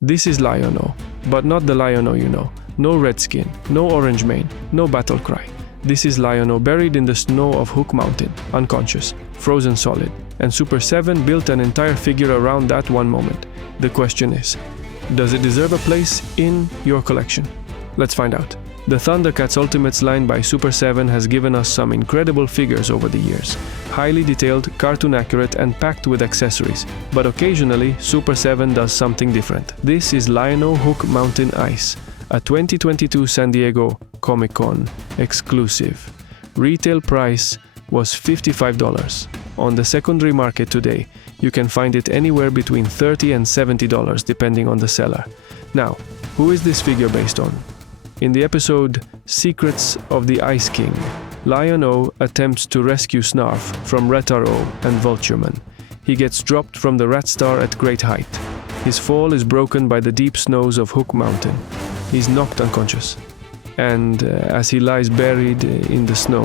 This is Lion-O, but not the Lion-O you know. No red skin, no orange mane, no battle cry. This is Lion-O buried in the snow of Hook Mountain, unconscious, frozen solid, and Super7 built an entire figure around that one moment. The question is, does it deserve a place in your collection? Let's find out. The ThunderCats Ultimates line by Super7 has given us some incredible figures over the years. Highly detailed, cartoon accurate, and packed with accessories. But occasionally, Super7 does something different. This is Lion-O Hook Mountain Ice, a 2022 San Diego Comic-Con exclusive. Retail price was $55. On the secondary market today, you can find it anywhere between $30 and $70 depending on the seller. Now, who is this figure based on? In the episode Secrets of the Ice King, Lion-O attempts to rescue Snarf from Retaro and Vultureman. He gets dropped from the Rat Star at great height. His fall is broken by the deep snows of Hook Mountain. He's knocked unconscious. And as he lies buried in the snow,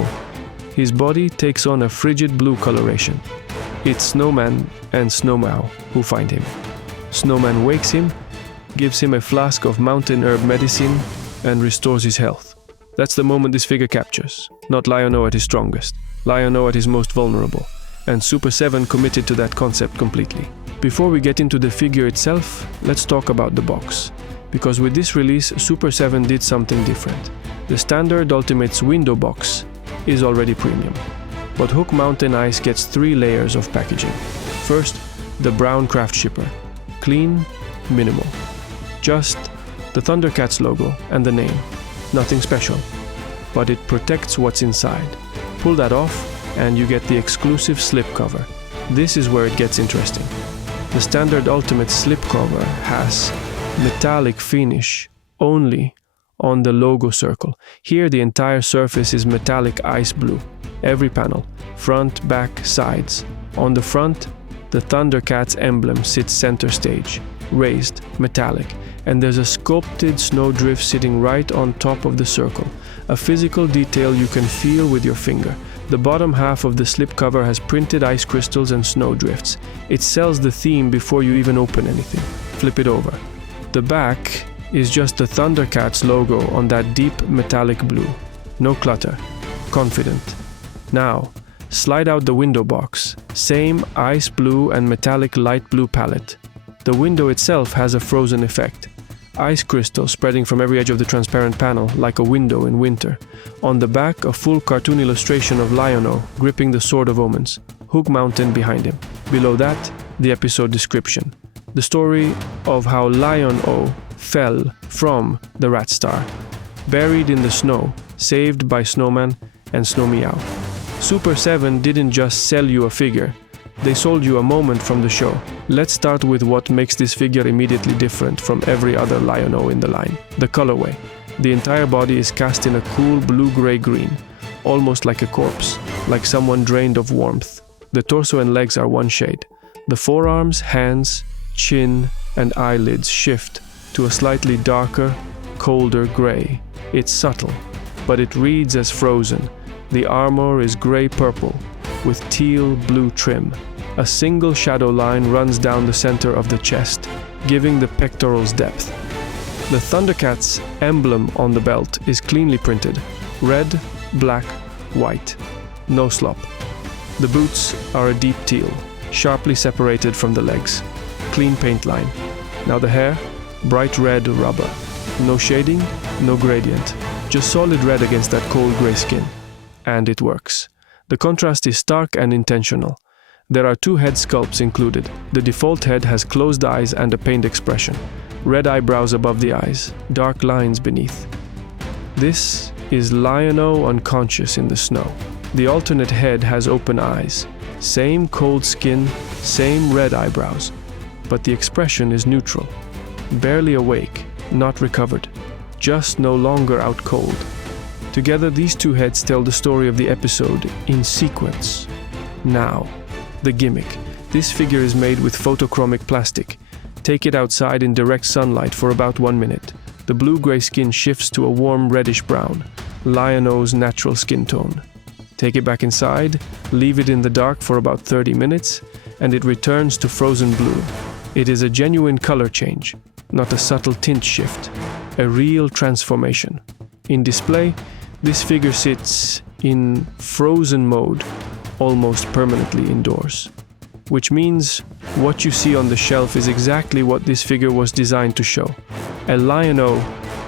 his body takes on a frigid blue coloration. It's Snowman and Snowmow who find him. Snowman wakes him, gives him a flask of mountain herb medicine, and restores his health. That's the moment this figure captures. Not Lion-O at his strongest, Lion-O at his most vulnerable, and Super7 committed to that concept completely. Before we get into the figure itself, let's talk about the box. Because with this release, Super7 did something different. The standard Ultimates window box is already premium, but Hook Mountain Ice gets 3 layers of packaging. First, the brown craft shipper. Clean, minimal. Just the ThunderCats logo and the name. Nothing special, but it protects what's inside. Pull that off and you get the exclusive slipcover. This is where it gets interesting. The standard Ultimate slipcover has metallic finish only on the logo circle. Here the entire surface is metallic ice blue. Every panel, front, back, sides. On the front, the ThunderCats emblem sits center stage, raised, metallic, and there's a sculpted snowdrift sitting right on top of the circle, a physical detail you can feel with your finger. The bottom half of the slipcover has printed ice crystals and snowdrifts. It sells the theme before you even open anything. Flip it over. The back is just the ThunderCats logo on that deep metallic blue. No clutter. Confident. Now, slide out the window box. Same ice blue and metallic light blue palette. The window itself has a frozen effect. Ice crystals spreading from every edge of the transparent panel, like a window in winter. On the back, a full cartoon illustration of Lion-O gripping the Sword of Omens. Hook Mountain behind him. Below that, the episode description. The story of how Lion-O fell from the Rat Star. Buried in the snow, saved by Snowman and Snowmeow. Super7 didn't just sell you a figure. They sold you a moment from the show. Let's start with what makes this figure immediately different from every other Lion-O in the line. The colorway. The entire body is cast in a cool blue-gray-green, almost like a corpse, like someone drained of warmth. The torso and legs are one shade. The forearms, hands, chin, and eyelids shift to a slightly darker, colder gray. It's subtle, but it reads as frozen. The armor is gray-purple, with teal-blue trim. A single shadow line runs down the center of the chest, giving the pectorals depth. The ThunderCats emblem on the belt is cleanly printed. Red, black, white. No slop. The boots are a deep teal, sharply separated from the legs. Clean paint line. Now the hair, bright red rubber. No shading, no gradient. Just solid red against that cold gray skin. And it works. The contrast is stark and intentional. There are 2 head sculpts included. The default head has closed eyes and a pained expression. Red eyebrows above the eyes, dark lines beneath. This is Lion-O unconscious in the snow. The alternate head has open eyes. Same cold skin, same red eyebrows. But the expression is neutral. Barely awake, not recovered. Just no longer out cold. Together, these 2 heads tell the story of the episode in sequence. Now, the gimmick. This figure is made with photochromic plastic. Take it outside in direct sunlight for about 1 minute. The blue-gray skin shifts to a warm reddish-brown, Lion-O's natural skin tone. Take it back inside, leave it in the dark for about 30 minutes, and it returns to frozen blue. It is a genuine color change. not a subtle tint shift, a real transformation. In display, this figure sits in frozen mode, almost permanently indoors. Which means what you see on the shelf is exactly what this figure was designed to show. A Lion-O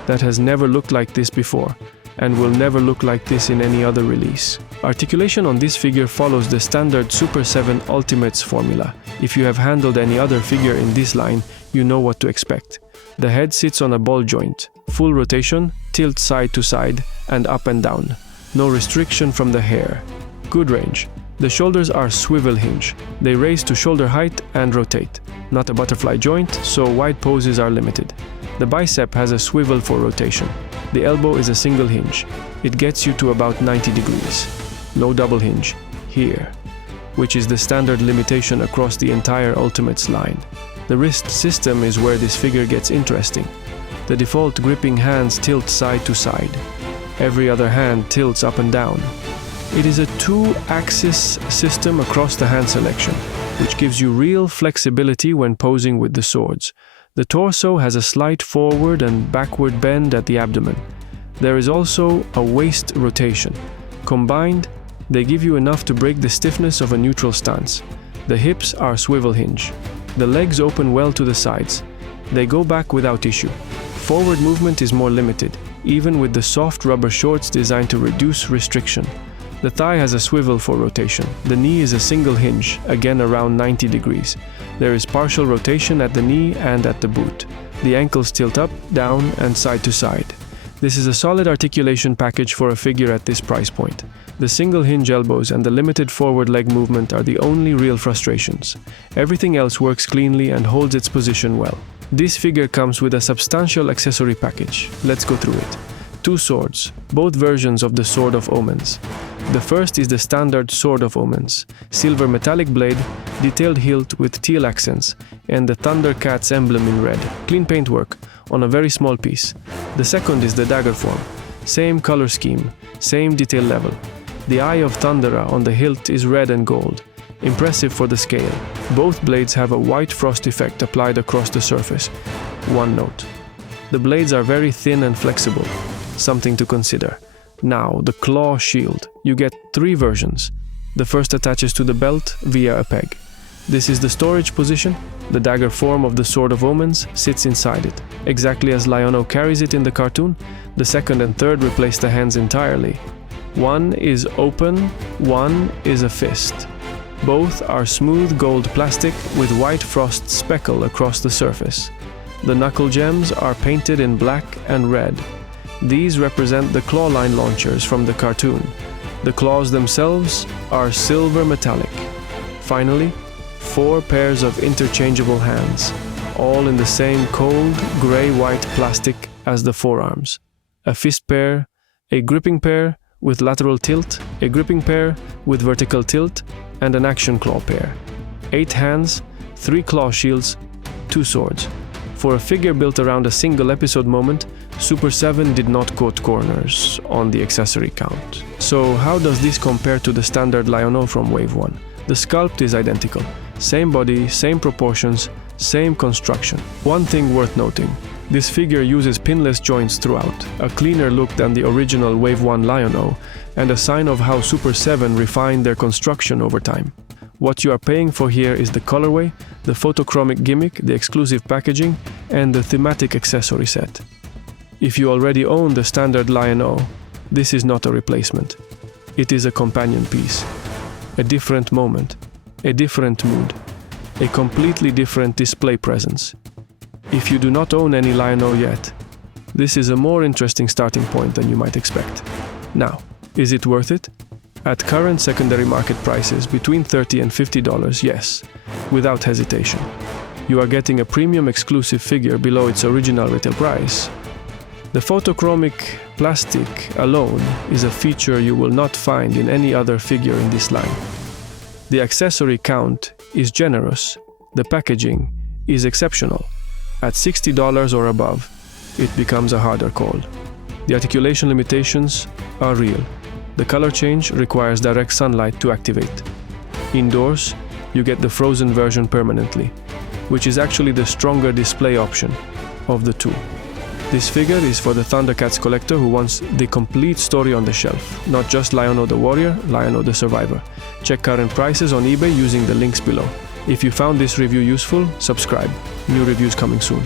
that has never looked like this before, and will never look like this in any other release. Articulation on this figure follows the standard Super7 Ultimates formula. If you have handled any other figure in this line, you know what to expect. The head sits on a ball joint, full rotation, tilt side to side, and up and down. No restriction from the hair. Good range. The shoulders are swivel hinge. They raise to shoulder height and rotate. Not a butterfly joint, so wide poses are limited. The bicep has a swivel for rotation. The elbow is a single hinge. It gets you to about 90 degrees. No double hinge, here, which is the standard limitation across the entire Ultimates line. The wrist system is where this figure gets interesting. The default gripping hands tilt side to side. Every other hand tilts up and down. It is a two-axis system across the hand selection, which gives you real flexibility when posing with the swords. The torso has a slight forward and backward bend at the abdomen. There is also a waist rotation. Combined, they give you enough to break the stiffness of a neutral stance. The hips are swivel hinge. The legs open well to the sides. They go back without issue. Forward movement is more limited, even with the soft rubber shorts designed to reduce restriction. The thigh has a swivel for rotation. The knee is a single hinge, again around 90 degrees. There is partial rotation at the knee and at the boot. The ankles tilt up, down, and side to side. This is a solid articulation package for a figure at this price point. The single hinge elbows and the limited forward leg movement are the only real frustrations. Everything else works cleanly and holds its position well. This figure comes with a substantial accessory package. Let's go through it. 2 swords, both versions of the Sword of Omens. The first is the standard Sword of Omens, silver metallic blade, detailed hilt with teal accents, and the ThunderCats emblem in red, clean paintwork, on a very small piece. The second is the dagger form, same color scheme, same detail level. The Eye of Thundera on the hilt is red and gold, impressive for the scale. Both blades have a white frost effect applied across the surface. One note: the blades are very thin and flexible, something to consider. Now, the claw shield. You get 3 versions. The first attaches to the belt via a peg. This is the storage position. The dagger form of the Sword of Omens sits inside it, exactly as Lion-O carries it in the cartoon. The second and third replace the hands entirely. One is open, one is a fist. Both are smooth gold plastic with white frost speckle across the surface. The knuckle gems are painted in black and red. These represent the claw line launchers from the cartoon. The claws themselves are silver metallic. Finally, 4 pairs of interchangeable hands, all in the same cold, gray-white plastic as the forearms. A fist pair, a gripping pair with lateral tilt, a gripping pair with vertical tilt, and an action claw pair. 8 hands, 3 claw shields, 2 swords. For a figure built around a single episode moment, Super7 did not cut corners on the accessory count. So how does this compare to the standard Lion-O from Wave 1? The sculpt is identical. Same body, same proportions, same construction. One thing worth noting: this figure uses pinless joints throughout, a cleaner look than the original Wave 1 Lion-O, and a sign of how Super7 refined their construction over time. What you are paying for here is the colorway, the photochromic gimmick, the exclusive packaging, and the thematic accessory set. If you already own the standard Lion-O, this is not a replacement. It is a companion piece. A different moment, a different mood, a completely different display presence. If you do not own any Lion-O yet, this is a more interesting starting point than you might expect. Now, is it worth it? At current secondary market prices between $30 and $50, yes, without hesitation. You are getting a premium exclusive figure below its original retail price. The photochromic plastic alone is a feature you will not find in any other figure in this line. The accessory count is generous. The packaging is exceptional. At $60 or above, it becomes a harder call. The articulation limitations are real. The color change requires direct sunlight to activate. Indoors, you get the frozen version permanently, which is actually the stronger display option. of the two. This figure is for the ThunderCats collector who wants the complete story on the shelf, not just Lion-O the Warrior, Lion-O the Survivor. Check current prices on eBay using the links below. If you found this review useful, subscribe. New reviews coming soon.